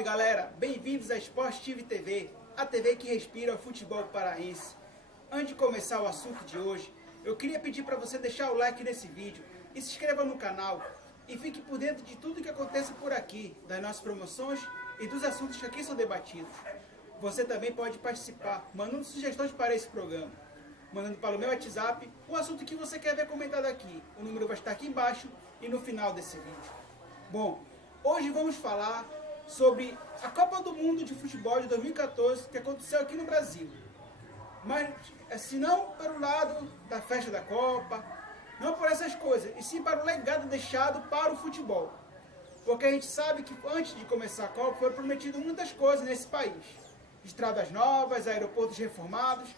Salve galera, bem-vindos à Esporte TV, a TV que respira o futebol paraense. Antes de começar o assunto de hoje, eu queria pedir para você deixar o like nesse vídeo e se inscreva no canal e fique por dentro de tudo que acontece por aqui, das nossas promoções e dos assuntos que aqui são debatidos. Você também pode participar, mandando sugestões para esse programa, mandando para o meu WhatsApp o assunto que você quer ver comentado aqui. O número vai estar aqui embaixo e no final desse vídeo. Bom, hoje vamos falar sobre a Copa do Mundo de Futebol de 2014 que aconteceu aqui no Brasil. Mas, se não pelo lado da festa da Copa, não por essas coisas, e sim para o legado deixado para o futebol. Porque a gente sabe que antes de começar a Copa foram prometidas muitas coisas nesse país. Estradas novas, aeroportos reformados,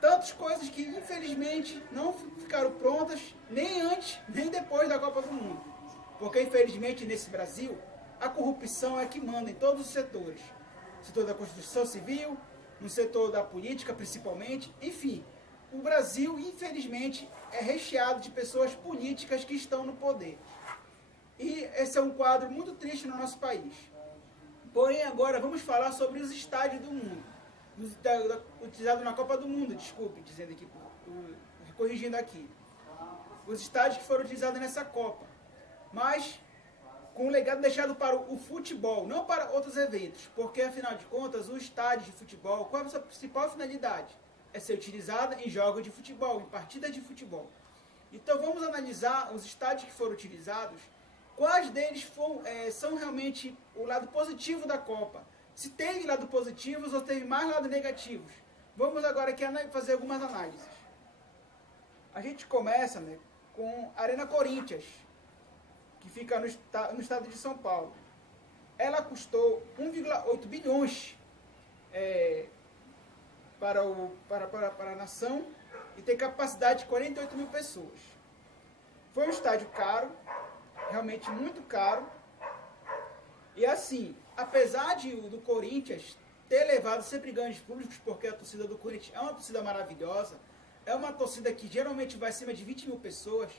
tantas coisas que infelizmente não ficaram prontas nem antes nem depois da Copa do Mundo. Porque infelizmente nesse Brasil a corrupção é que manda em todos os setores. No setor da construção civil, no setor da política principalmente, enfim. O Brasil infelizmente é recheado de pessoas políticas que estão no poder. E esse é um quadro muito triste no nosso país. Porém agora vamos falar sobre os estádios do mundo. Utilizado na Copa do Mundo, desculpe, dizendo aqui, corrigindo aqui. Os estádios que foram utilizados nessa Copa. Mas com um legado deixado para o futebol, não para outros eventos. Porque, afinal de contas, o estádio de futebol, qual é a sua principal finalidade? É ser utilizado em jogos de futebol, em partidas de futebol. Então vamos analisar os estádios que foram utilizados, quais deles são realmente o lado positivo da Copa. Se teve lado positivos ou teve mais lado negativos. Vamos agora aqui fazer algumas análises. A gente começa com a Arena Corinthians, que fica no estado de São Paulo. Ela custou 1,8 bilhões para a nação e tem capacidade de 48 mil pessoas. Foi um estádio caro, realmente muito caro. E assim, apesar do Corinthians ter levado sempre ganhos públicos, porque a torcida do Corinthians é uma torcida maravilhosa, é uma torcida que geralmente vai acima de 20 mil pessoas,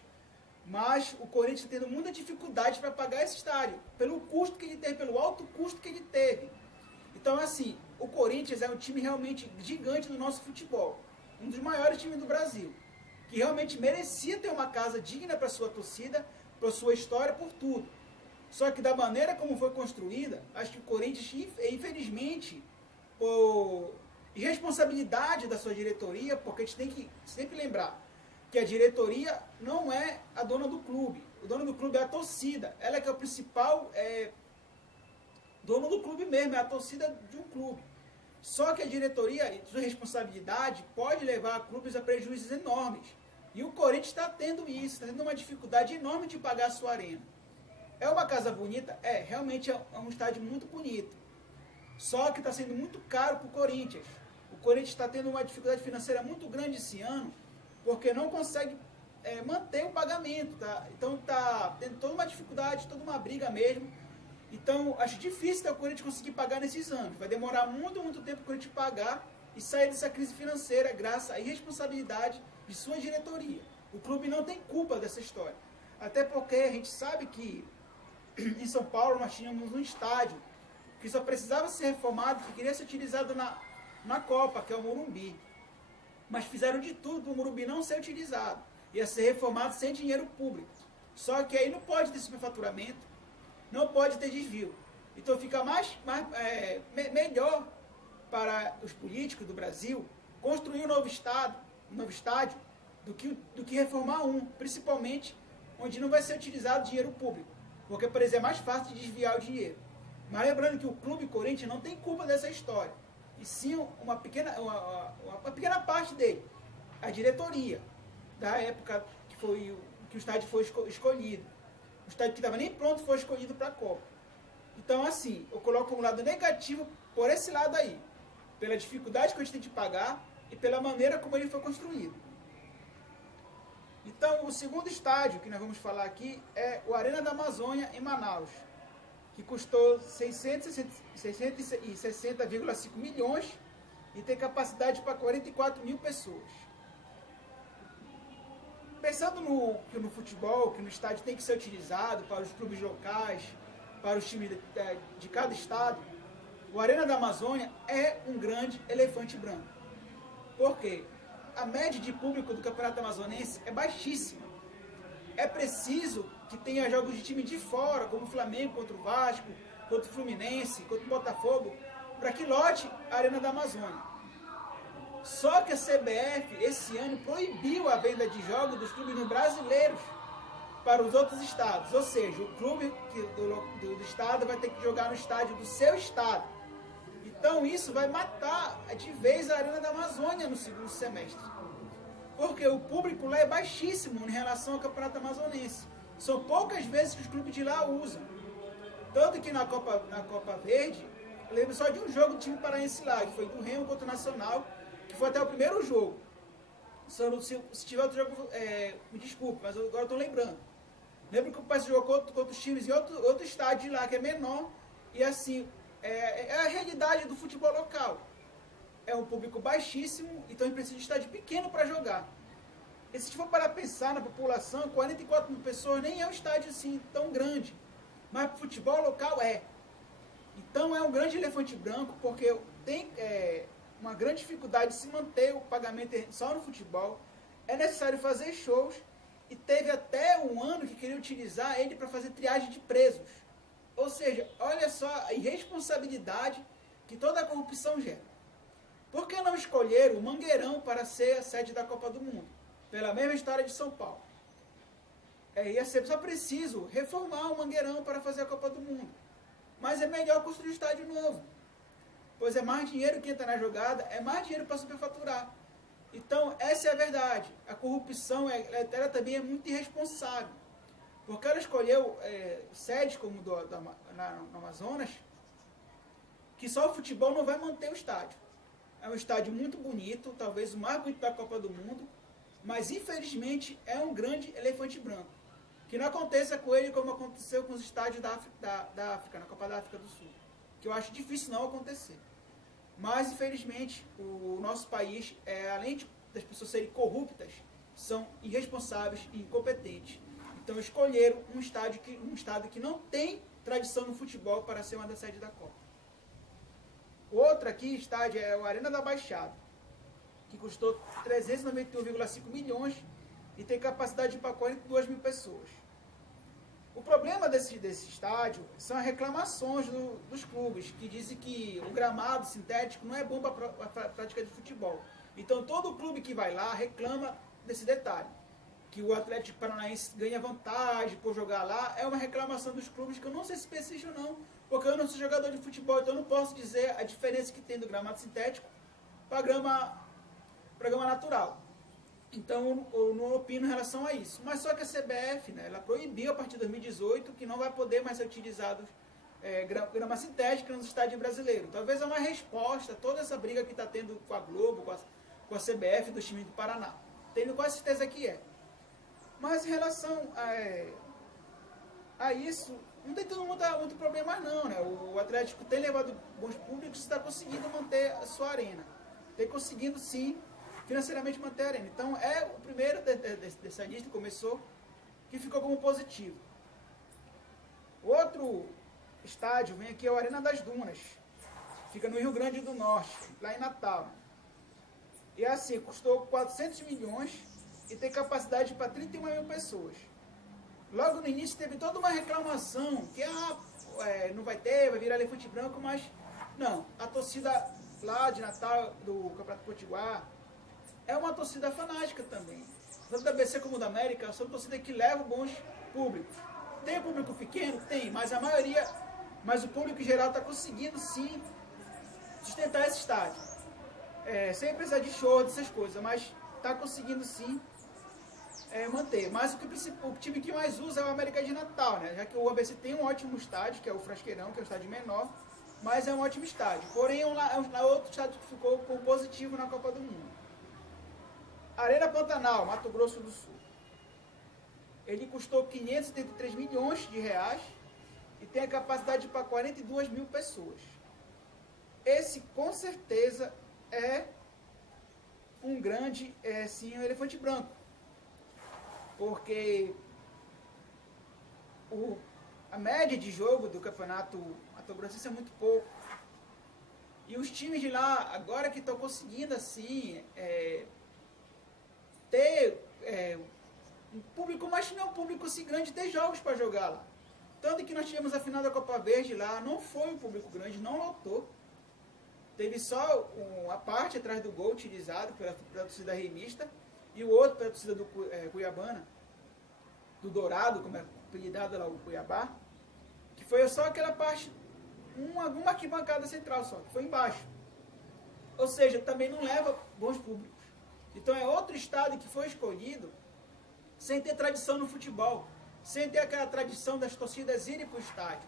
mas o Corinthians está tendo muita dificuldade para pagar esse estádio, pelo custo que ele teve, pelo alto custo que ele teve. Então assim, o Corinthians é um time realmente gigante do nosso futebol, um dos maiores times do Brasil, que realmente merecia ter uma casa digna para sua torcida, para sua história, por tudo. Só que da maneira como foi construída, acho que o Corinthians, infelizmente, por irresponsabilidade da sua diretoria, porque a gente tem que sempre lembrar que a diretoria não é a dona do clube. O dono do clube é a torcida. Ela é que é o principal dono do clube mesmo, é a torcida de um clube. Só que a diretoria, sua responsabilidade, pode levar clubes a prejuízos enormes. E o Corinthians está tendo isso, está tendo uma dificuldade enorme de pagar a sua arena. É uma casa bonita? Realmente é um estádio muito bonito. Só que está sendo muito caro para o Corinthians. O Corinthians está tendo uma dificuldade financeira muito grande esse ano, porque não consegue manter o pagamento. Tá? Então está tendo toda uma dificuldade, toda uma briga mesmo. Então acho difícil o Corinthians conseguir pagar nesses anos. Vai demorar muito tempo para o Corinthians pagar e sair dessa crise financeira graças à irresponsabilidade de sua diretoria. O clube não tem culpa dessa história. Até porque a gente sabe que em São Paulo nós tínhamos um estádio que só precisava ser reformado, que queria ser utilizado na Copa, que é o Morumbi. Mas fizeram de tudo para o Morumbi não ser utilizado. Ia ser reformado sem dinheiro público. Só que aí não pode ter superfaturamento, não pode ter desvio. Então fica melhor para os políticos do Brasil construir um novo estádio do que reformar principalmente onde não vai ser utilizado dinheiro público. Porque, por exemplo, é mais fácil de desviar o dinheiro. Mas lembrando que o Clube Corinthians não tem culpa dessa história. E sim uma pequena parte dele. A diretoria, da época que o estádio foi escolhido. O estádio que estava nem pronto foi escolhido para a Copa. Então, assim, eu coloco um lado negativo por esse lado aí. Pela dificuldade que a gente tem de pagar e pela maneira como ele foi construído. Então, o segundo estádio que nós vamos falar aqui é o Arena da Amazônia, em Manaus, que custou 660,5 milhões e tem capacidade para 44 mil pessoas. Pensando no futebol, que no estádio tem que ser utilizado para os clubes locais, para os times de cada estado, o Arena da Amazônia é um grande elefante branco. Por quê? A média de público do Campeonato Amazonense é baixíssima. É preciso que tenha jogos de time de fora, como o Flamengo contra o Vasco, contra o Fluminense, contra o Botafogo, para que lote a Arena da Amazônia. Só que a CBF, esse ano, proibiu a venda de jogos dos clubes brasileiros para os outros estados. Ou seja, o clube do estado vai ter que jogar no estádio do seu estado. Então isso vai matar de vez a Arena da Amazônia no segundo semestre. Porque o público lá é baixíssimo em relação ao Campeonato Amazonense. São poucas vezes que os clubes de lá usam. Tanto que na Copa Verde, eu lembro só de um jogo do time paraense lá, que foi do Remo contra o Nacional, que foi até o primeiro jogo. Se tiver outro jogo, me desculpe, mas agora eu estou lembrando. Lembro que o Pai jogou contra os times em outro estádio lá, que é menor, e assim, é a realidade do futebol local. É um público baixíssimo, então a gente precisa de estádio pequeno para jogar. E se for para pensar na população, 44 mil pessoas nem é um estádio assim tão grande. Mas para o futebol local é. Então é um grande elefante branco, porque tem uma grande dificuldade de se manter o pagamento só no futebol. É necessário fazer shows, e teve até um ano que queria utilizar ele para fazer triagem de presos. Ou seja, olha só a irresponsabilidade que toda a corrupção gera. Por que não escolher o Mangueirão para ser a sede da Copa do Mundo? Pela mesma história de São Paulo. Ia ser só preciso reformar o Mangueirão para fazer a Copa do Mundo. Mas é melhor construir um estádio novo. Pois é mais dinheiro que entra na jogada, é mais dinheiro para superfaturar. Então, essa é a verdade. A corrupção ela também é muito irresponsável. Porque ela escolheu sedes como no Amazonas, que só o futebol não vai manter o estádio. É um estádio muito bonito, talvez o mais bonito da Copa do Mundo, mas infelizmente é um grande elefante branco. Que não aconteça com ele como aconteceu com os estádios da África, na Copa da África do Sul. Que eu acho difícil não acontecer. Mas, infelizmente, o nosso país, além das pessoas serem corruptas, são irresponsáveis e incompetentes. Então, escolheram um estado que não tem tradição no futebol para ser uma das sedes da Copa. Outro aqui, estádio, é o Arena da Baixada, que custou 391,5 milhões e tem capacidade para 42 mil pessoas. O problema desse estádio são as reclamações dos clubes, que dizem que o gramado sintético não é bom para a prática de futebol. Então, todo clube que vai lá reclama desse detalhe, que o Atlético Paranaense ganha vantagem por jogar lá. É uma reclamação dos clubes que eu não sei se persiste ou não, porque eu não sou jogador de futebol, então eu não posso dizer a diferença que tem do gramado sintético para grama natural. Então, eu não opino em relação a isso. Mas só que a CBF, ela proibiu a partir de 2018 que não vai poder mais ser utilizado grama sintética nos estádios brasileiros. Talvez é uma resposta a toda essa briga que está tendo com a Globo, com a CBF dos times do Paraná. Tenho quase certeza que é. Mas em relação a isso, não tem muito problema não, né? O Atlético tem levado bons públicos e está conseguindo manter a sua arena. Tem conseguindo, sim, financeiramente manter a arena. Então, é o primeiro dessa lista que começou, que ficou como positivo. Outro estádio vem aqui, é o Arena das Dunas. Fica no Rio Grande do Norte, lá em Natal. E assim, custou 400 milhões e tem capacidade para 31 mil pessoas. Logo no início teve toda uma reclamação, que não vai ter, vai virar elefante branco, mas não. A torcida lá de Natal, do Campeonato Potiguar, é uma torcida fanática também. Tanto da ABC como da América, são torcidas que levam bons públicos. Tem público pequeno? Tem, mas o público em geral está conseguindo sim sustentar esse estádio. Sem precisar de show, dessas coisas, mas está conseguindo sim manter. Mas o time que mais usa é o América de Natal, né? Já que o ABC tem um ótimo estádio, que é o Frasqueirão, que é um estádio menor, mas é um ótimo estádio. Porém, é outro estádio que ficou com positivo na Copa do Mundo. Arena Pantanal, Mato Grosso do Sul. Ele custou 573 milhões de reais e tem a capacidade para 42 mil pessoas. Esse, com certeza, é um grande, sim, um elefante branco. Porque a média de jogo do campeonato mato-grossense é muito pouco. E os times de lá, agora que estão conseguindo assim, ter um público, mas não é um público assim grande, ter jogos para jogar lá. Tanto que nós tivemos a final da Copa Verde lá, não foi um público grande, não lotou. Teve só uma parte atrás do gol utilizado pela torcida remista e o outro pela torcida do Cuiabana, do Dourado, como é apelidado lá o Cuiabá, que foi só aquela parte, alguma arquibancada central só, que foi embaixo. Ou seja, também não leva bons públicos. Então é outro estádio que foi escolhido sem ter tradição no futebol, sem ter aquela tradição das torcidas irem para o estádio.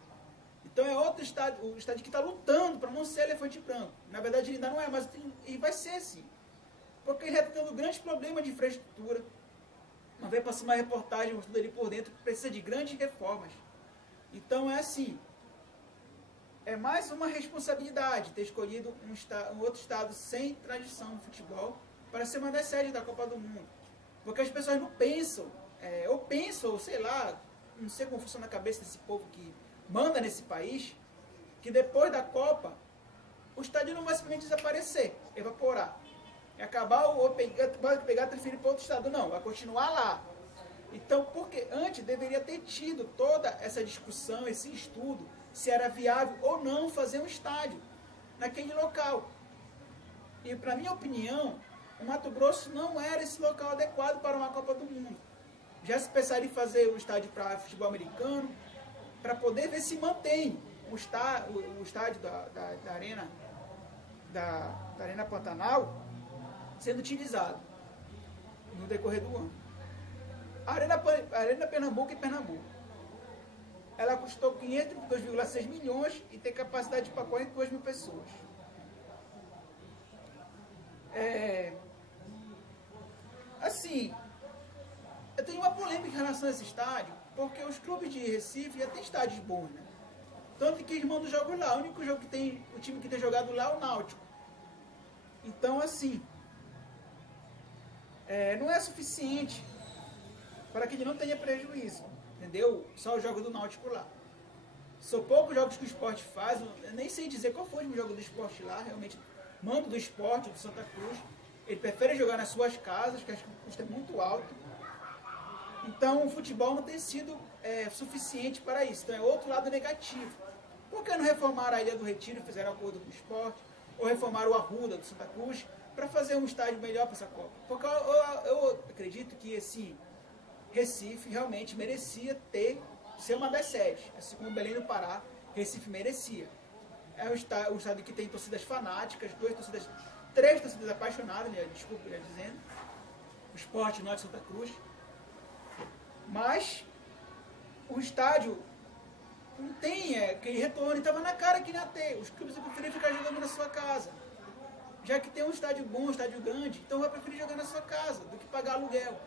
Então é outro estádio, o estádio que está lutando para não ser elefante branco. Na verdade ele ainda não é, mas ele vai ser assim. Porque ele está tendo um grande problema de infraestrutura. Uma vez passou uma reportagem mostrando ali por dentro que precisa de grandes reformas. Então é assim, é mais uma responsabilidade ter escolhido um outro estado sem tradição no futebol para ser uma das sedes da Copa do Mundo. Porque as pessoas não pensam, ou sei lá, não sei como funciona a cabeça desse povo que manda nesse país, que depois da Copa, o estádio não vai simplesmente desaparecer, evaporar. E acabar ou pegar transferir para outro estado. Não, vai continuar lá. Então, porque antes deveria ter tido toda essa discussão, esse estudo, se era viável ou não fazer um estádio naquele local. E, para minha opinião, o Mato Grosso não era esse local adequado para uma Copa do Mundo. Já se pensaria em fazer um estádio para futebol americano, para poder ver se mantém o estádio da Arena Pantanal sendo utilizado no decorrer do ano. A Arena Pernambuco em Pernambuco. Ela custou 532,6 milhões e tem capacidade para 42 mil pessoas. Assim, eu tenho uma polêmica em relação a esse estádio, porque os clubes de Recife já têm estádios bons, né? Tanto que eles mandam jogos lá. O único jogo que tem, o time que tem jogado lá é o Náutico. Então, assim, não é suficiente para que ele não tenha prejuízo, entendeu? Só os jogos do Náutico lá. São poucos jogos que o esporte faz, eu nem sei dizer qual foi o jogo do esporte lá, realmente, mando do esporte, do Santa Cruz, ele prefere jogar nas suas casas, que acho que o custo é muito alto. Então o futebol não tem sido suficiente para isso, então é outro lado negativo. Por que não reformaram a Ilha do Retiro, fizeram acordo com o esporte, ou reformaram o Arruda, do Santa Cruz, para fazer um estádio melhor para essa Copa? Porque eu acredito que esse Recife realmente merecia ser uma das sedes, assim como Belém do Pará, Recife merecia. É um estádio que tem torcidas fanáticas, três torcidas apaixonadas, desculpa dizendo, o Sport, Norte Santa Cruz, mas o estádio não tem aquele retorno, estava na cara que não ia ter, os clubes preferiam ficar jogando na sua casa, já que tem um estádio bom, um estádio grande, então vai preferir jogar na sua casa, do que pagar aluguel.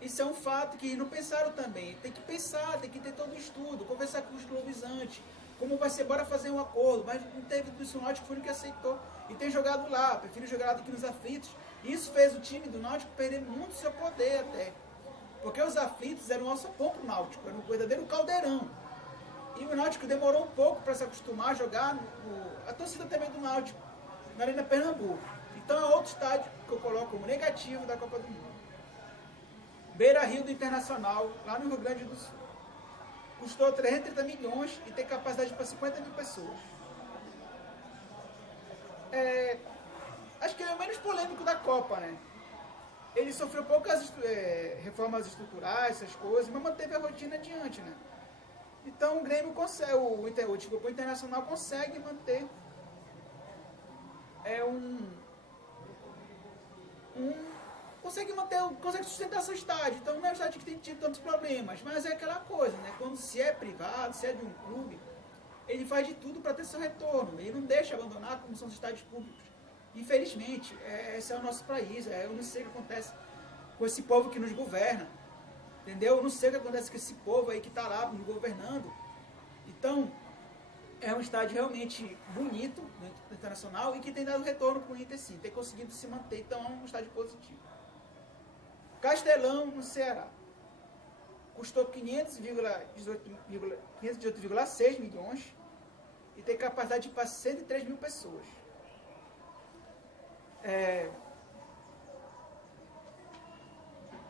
Isso é um fato que não pensaram também. Tem que pensar, tem que ter todo o estudo, conversar com os clubes antes. Como vai ser, bora fazer um acordo. Mas não teve isso, o Náutico foi o que aceitou. E tem jogado lá, prefiro jogar lá do que nos aflitos. Isso fez o time do Náutico perder muito seu poder até. Porque os aflitos eram um alçapão para o Náutico, era um verdadeiro caldeirão. E o Náutico demorou um pouco para se acostumar a jogar a torcida também do Náutico, na Arena Pernambuco. Então é outro estádio que eu coloco como negativo da Copa do Mundo. Beira Rio do Internacional, lá no Rio Grande do Sul. Custou 330 milhões e tem capacidade para 50 mil pessoas. Acho que ele é o menos polêmico da Copa, né? Ele sofreu poucas reformas estruturais, essas coisas, mas manteve a rotina adiante, né? Então o Grêmio consegue, o Internacional consegue manter consegue sustentar seu estádio. Então não é um estádio que tem tido tantos problemas, mas é aquela coisa, né? Quando se é privado, se é de um clube, ele faz de tudo para ter seu retorno, ele não deixa abandonar como são os estádios públicos. Infelizmente, esse é o nosso país, eu não sei o que acontece com esse povo que nos governa, entendeu? Eu não sei o que acontece com esse povo aí que está lá nos governando. Então, é um estádio realmente bonito, no Internacional, e que tem dado retorno para o Inter, sim, tem conseguido se manter, então é um estádio positivo. Castelão, no Ceará. custou 518,6 milhões e tem capacidade para 103 mil pessoas.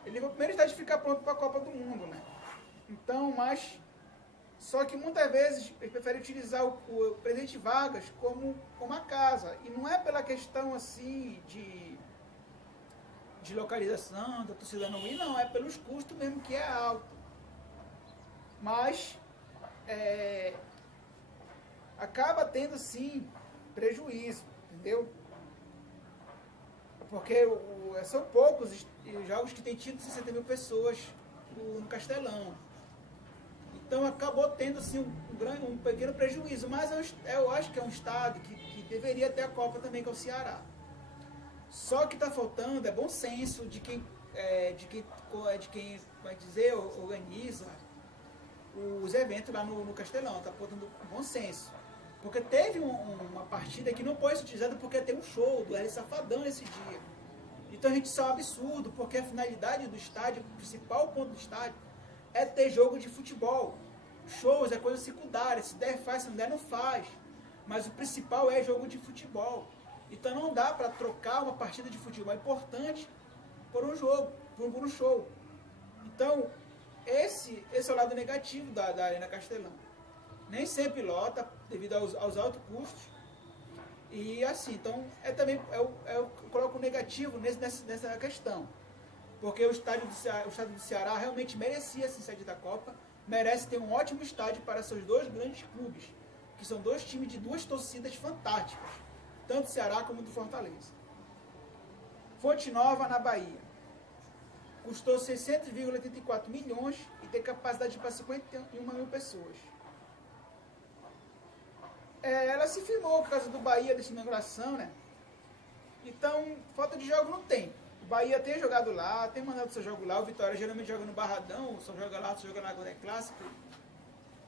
Ele foi o primeiro estádio a ficar pronto para a Copa do Mundo, né? Então, mas só que muitas vezes ele prefere utilizar o Presidente Vargas como a casa. E não é pela questão assim de localização, da torcida não ir, não. É pelos custos mesmo, que é alto. Mas acaba tendo sim prejuízo, entendeu? Porque são poucos os jogos que tem tido 60 mil pessoas no Castelão. Então acabou tendo assim, um pequeno prejuízo, mas eu acho que é um estado que deveria ter a Copa também, que é o Ceará. Só que está faltando bom senso de quem vai dizer, organiza os eventos lá no Castelão. Está faltando bom senso. Porque teve uma partida que não pode ser utilizada porque tem um show do L Safadão nesse dia. Então a gente sabe um absurdo, porque a finalidade do estádio, o principal ponto do estádio, é ter jogo de futebol. Shows é coisa secundária, se der faz, se não der não faz. Mas o principal é jogo de futebol. Então não dá para trocar uma partida de futebol importante por um jogo, por um show. Então esse é o lado negativo da Arena Castelão. Nem sempre lota, devido aos altos custos. E assim, então eu coloco negativo nessa questão. Porque o estádio do Ceará realmente merecia ser sede da Copa, merece ter um ótimo estádio para seus dois grandes clubes, que são dois times de duas torcidas fantásticas, tanto do Ceará como do Fortaleza. Fonte Nova, na Bahia. Custou 600,84 milhões e tem capacidade para 51 mil pessoas. Ela se firmou por causa do Bahia, dessa inauguração, né? Então, falta de jogo não tem. O Bahia tem jogado lá, tem mandado seu jogo lá. O Vitória geralmente joga no Barradão, só joga lá quando é clássico.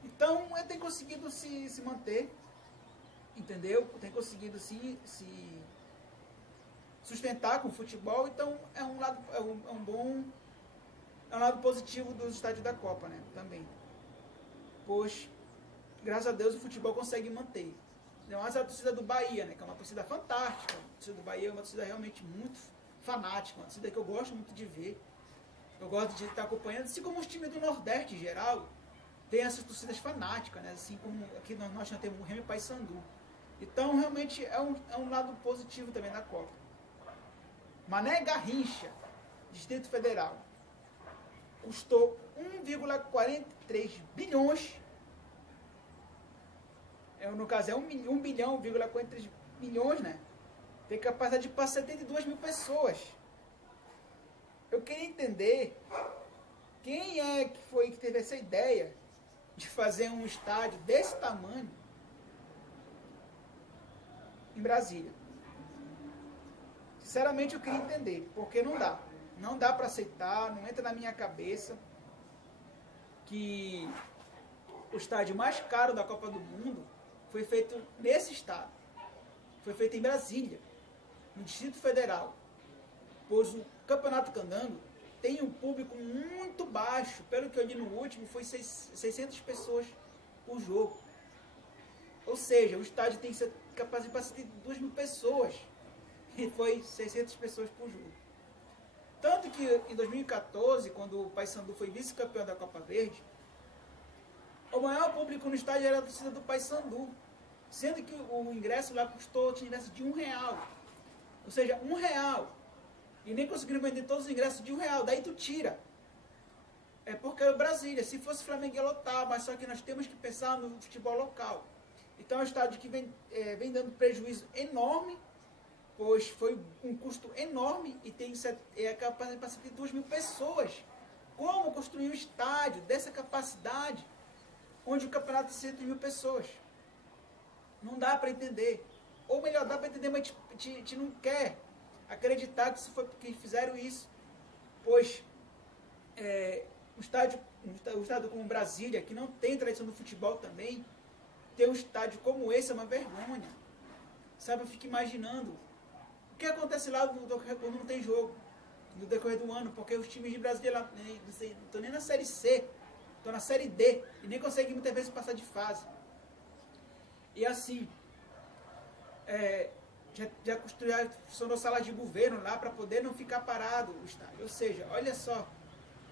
Então, ele tem conseguido se manter, entendeu? Tem conseguido se sustentar com o futebol. Então, é um lado positivo do estádio da Copa, né? Também. Pois, graças a Deus, o futebol consegue manter. Mas a torcida do Bahia, né, que é uma torcida fantástica. A torcida do Bahia é uma torcida realmente muito fanática, uma torcida que eu gosto muito de ver. Eu gosto de estar acompanhando, assim como os times do Nordeste em geral, tem essas torcidas fanáticas, né, assim como aqui nós temos o Remo e Paysandu. Então, realmente, é um lado positivo também da Copa. Mané Garrincha, Distrito Federal, custou 1,43 bilhões. No caso, é 1 bilhão,43 milhões, né? Tem capacidade para 72 mil pessoas. Eu queria entender quem é que foi que teve essa ideia de fazer um estádio desse tamanho em Brasília. Sinceramente, eu queria entender, porque não dá. Não dá para aceitar, não entra na minha cabeça que o estádio mais caro da Copa do Mundo foi feito nesse estado. Foi feito em Brasília, no Distrito Federal. Pois o Campeonato Candango tem um público muito baixo. Pelo que eu li no último, foi 600 pessoas por jogo. Ou seja, o estádio tem que ser capaz de passar de 2 mil pessoas. E foi 600 pessoas por jogo. Tanto que em 2014, quando o Paysandu foi vice-campeão da Copa Verde, o maior público no estádio era a torcida do Paysandu. Sendo que o ingresso lá tinha ingresso de R$1. Ou seja, R$1. E nem conseguiram vender todos os ingressos de R$1. Daí tu tira. É porque é Brasília. Se fosse Flamengo ia lotar, mas só que nós temos que pensar no futebol local. Então é um estádio que vem dando prejuízo enorme, pois foi um custo enorme e tem capacidade para 72 mil pessoas. Como construir um estádio dessa capacidade, onde o campeonato tem 100 mil pessoas? Não dá para entender. Ou melhor, dá para entender, mas a gente não quer acreditar que isso foi porque fizeram isso. Pois um estádio como Brasília, que não tem tradição do futebol também, ter um estádio como esse é uma vergonha. Sabe, eu fico imaginando o que acontece lá quando não tem jogo. no decorrer do ano, porque os times de Brasília não estão nem na Série C, estão na Série D, e nem conseguem muitas vezes passar de fase. E assim, já funcionou sala de governo lá para poder não ficar parado o estádio. Ou seja, olha só,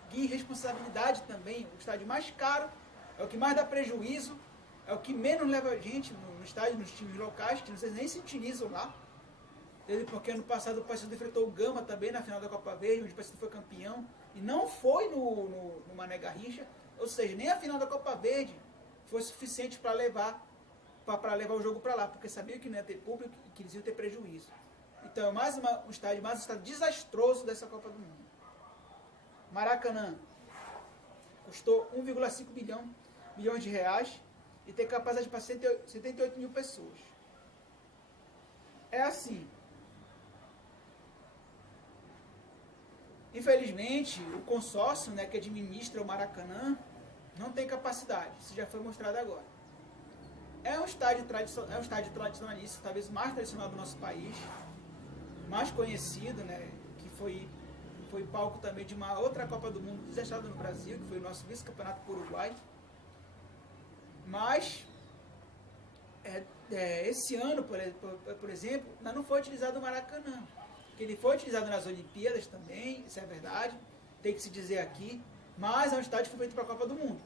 que irresponsabilidade também. O estádio mais caro, é o que mais dá prejuízo, é o que menos leva a gente no estádio, nos times locais, que vocês nem se utilizam lá. Porque ano passado o Paysandu enfrentou o Gama também na final da Copa Verde, onde o Paysandu foi campeão, e não foi no Mané Garrincha. Ou seja, nem a final da Copa Verde foi suficiente para levar o jogo para lá, porque sabia que não ia ter público e que eles iam ter prejuízo. Então, mais um estádio desastroso dessa Copa do Mundo. Maracanã custou 1,5 bilhões de reais e tem capacidade para 78 mil pessoas. É assim. Infelizmente, o consórcio, né, que administra o Maracanã não tem capacidade. Isso já foi mostrado agora. É um estádio tradicionalista, talvez o mais tradicional do nosso país, mais conhecido, né, que foi palco também de uma outra Copa do Mundo desastrada no Brasil, que foi o nosso vice-campeonato por Uruguai. Mas, esse ano, por exemplo, não foi utilizado o Maracanã. Que ele foi utilizado nas Olimpíadas também, isso é verdade, tem que se dizer aqui, mas é um estádio que foi feito para a Copa do Mundo.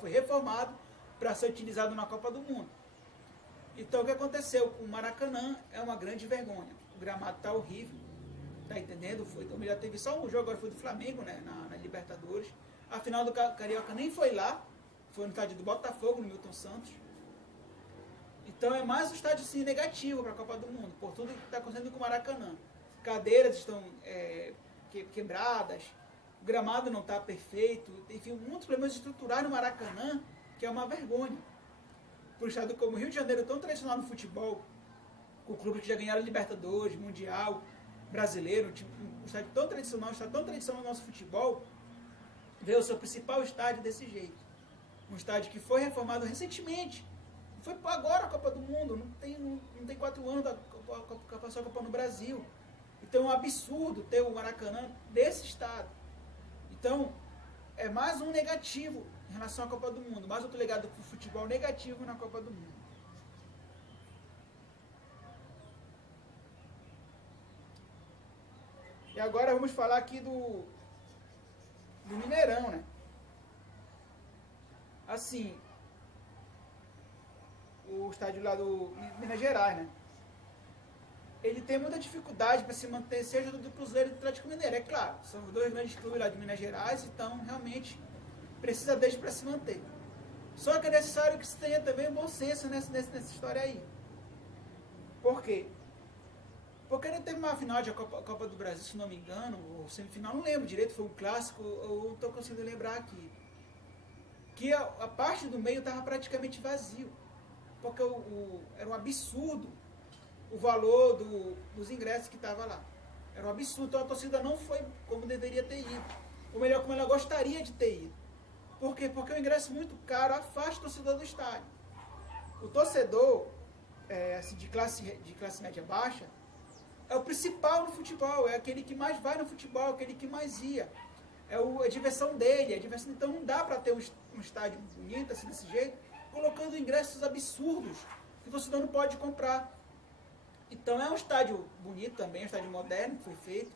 Foi reformado para ser utilizado na Copa do Mundo. Então o que aconteceu? O Maracanã é uma grande vergonha. O gramado está horrível, tá entendendo? Então já teve só um jogo, agora foi do Flamengo, né, na Libertadores. A final do Carioca nem foi lá, foi no estádio do Botafogo, no Milton Santos. Então é mais um estádio sim, negativo para a Copa do Mundo, por tudo que está acontecendo com o Maracanã. Cadeiras estão quebradas, o gramado não está perfeito, enfim, muitos problemas estruturais no Maracanã, que é uma vergonha. Para um estado como o Rio de Janeiro, tão tradicional no futebol, com clubes que já ganharam Libertadores, Mundial, Brasileiro, um estádio tão tradicional no nosso futebol, ver o seu principal estádio desse jeito. Um estádio que foi reformado recentemente, foi agora a Copa do Mundo, não tem 4 anos que passou a Copa no Brasil. Então é um absurdo ter o Maracanã desse estado. Então, é mais um negativo em relação à Copa do Mundo, mais outro legado para o futebol negativo na Copa do Mundo. E agora vamos falar aqui do Mineirão, né? Assim, o estádio lá do Minas Gerais, né? Ele tem muita dificuldade para se manter, seja do Cruzeiro e do Atlético Mineiro. É claro, são os dois grandes clubes lá de Minas Gerais, então realmente precisa deles para se manter. Só que é necessário que se tenha também um bom senso nessa história aí. Por quê? Porque ele teve uma final de Copa do Brasil, se não me engano, ou semifinal, não lembro direito, foi um clássico, eu não estou conseguindo lembrar aqui. Que a parte do meio estava praticamente vazio. Porque era um absurdo o valor dos ingressos que estava lá. Era um absurdo. Então a torcida não foi como deveria ter ido. Ou melhor, como ela gostaria de ter ido. Por quê? Porque o ingresso muito caro afasta o torcedor do estádio. O torcedor assim, de classe média baixa é o principal no futebol. É aquele que mais vai no futebol, aquele que mais ia. É a diversão dele. Então não dá para ter um estádio bonito assim, desse jeito, colocando ingressos absurdos que o torcedor não pode comprar. Então é um estádio bonito também, um estádio moderno que foi feito,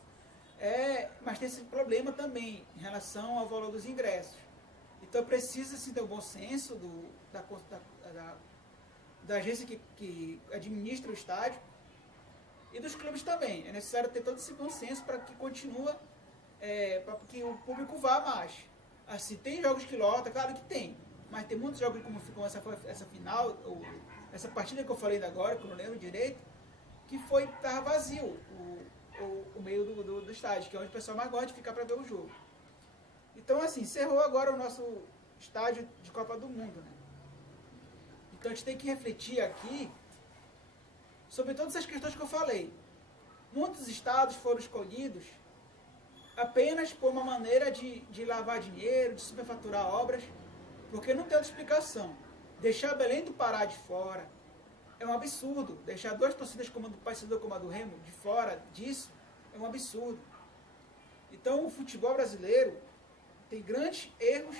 mas tem esse problema também em relação ao valor dos ingressos. Então precisa se ter o bom senso da agência que administra o estádio e dos clubes também. É necessário ter todo esse bom senso para que continue, para que o público vá mais. Assim, tem jogos que lota, claro que tem, mas tem muitos jogos como ficou essa final, ou essa partida que eu falei agora, que eu não lembro direito, que estava vazio o meio do estádio, que é onde o pessoal mais gosta de ficar para ver o jogo. Então, assim, encerrou agora o nosso estádio de Copa do Mundo, né? Então, a gente tem que refletir aqui sobre todas as questões que eu falei. Muitos estados foram escolhidos apenas por uma maneira de lavar dinheiro, de superfaturar obras, porque não tem outra explicação. Deixar Belém do Pará de fora é um absurdo. Deixar duas torcidas como a do Paysandu como a do Remo de fora disso é um absurdo. Então o futebol brasileiro tem grandes erros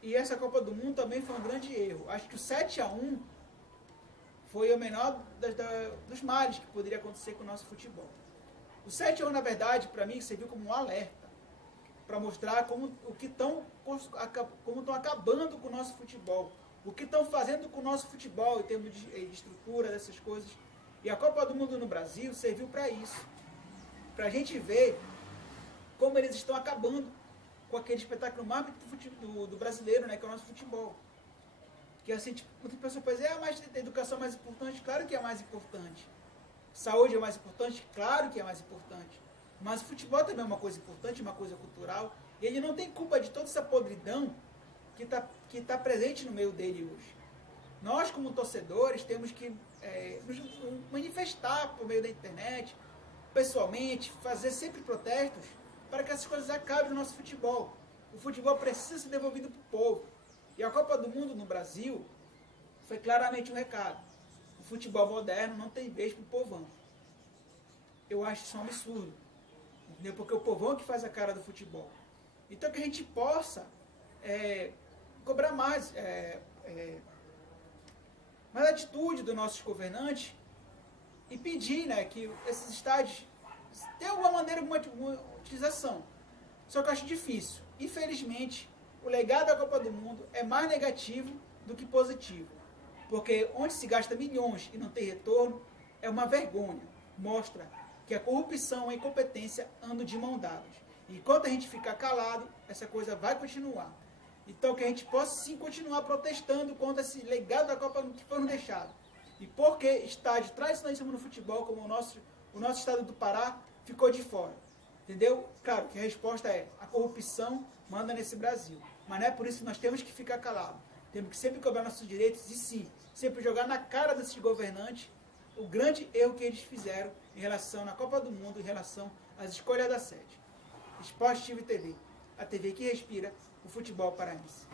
e essa Copa do Mundo também foi um grande erro. Acho que o 7-1 foi o menor dos males que poderia acontecer com o nosso futebol. O 7-1, na verdade, para mim, serviu como um alerta para mostrar como estão acabando com o nosso futebol, o que estão fazendo com o nosso futebol em termos de estrutura, dessas coisas. E a Copa do Mundo no Brasil serviu para isso, para a gente ver como eles estão acabando com aquele espetáculo mais do brasileiro, né, que é o nosso futebol. Que assim, tipo, muitas pessoas podem dizer, mas a educação é mais importante? Claro que é mais importante. Saúde é mais importante? Claro que é mais importante. Mas o futebol também é uma coisa importante, uma coisa cultural. E ele não tem culpa de toda essa podridão que tá presente no meio dele hoje. Nós, como torcedores, temos que nos manifestar por meio da internet, pessoalmente, fazer sempre protestos para que essas coisas acabem no nosso futebol. O futebol precisa ser devolvido para o povo. E a Copa do Mundo no Brasil foi claramente um recado. O futebol moderno não tem vez para o povão. Eu acho isso um absurdo. Entendeu? Porque o povão é que faz a cara do futebol. Então que a gente possa cobrar mais atitude dos nossos governantes e pedir, né, que esses estádios tenham alguma maneira, alguma utilização. Só que eu acho difícil. Infelizmente, o legado da Copa do Mundo é mais negativo do que positivo. Porque onde se gasta milhões e não tem retorno, é uma vergonha. Mostra que a corrupção e a incompetência andam de mão dadas. E enquanto a gente ficar calado, essa coisa vai continuar. Então que a gente possa sim continuar protestando contra esse legado da Copa que foi nos deixado. E porque estádio tradicionalíssimo no futebol, como o nosso estado do Pará, ficou de fora. Entendeu? Claro que a resposta é: a corrupção manda nesse Brasil. Mas não é por isso que nós temos que ficar calados. Temos que sempre cobrar nossos direitos e sim, sempre jogar na cara desses governantes o grande erro que eles fizeram em relação na Copa do Mundo, em relação às escolhas da sede. Esporte TV, a TV que respira o futebol paraense.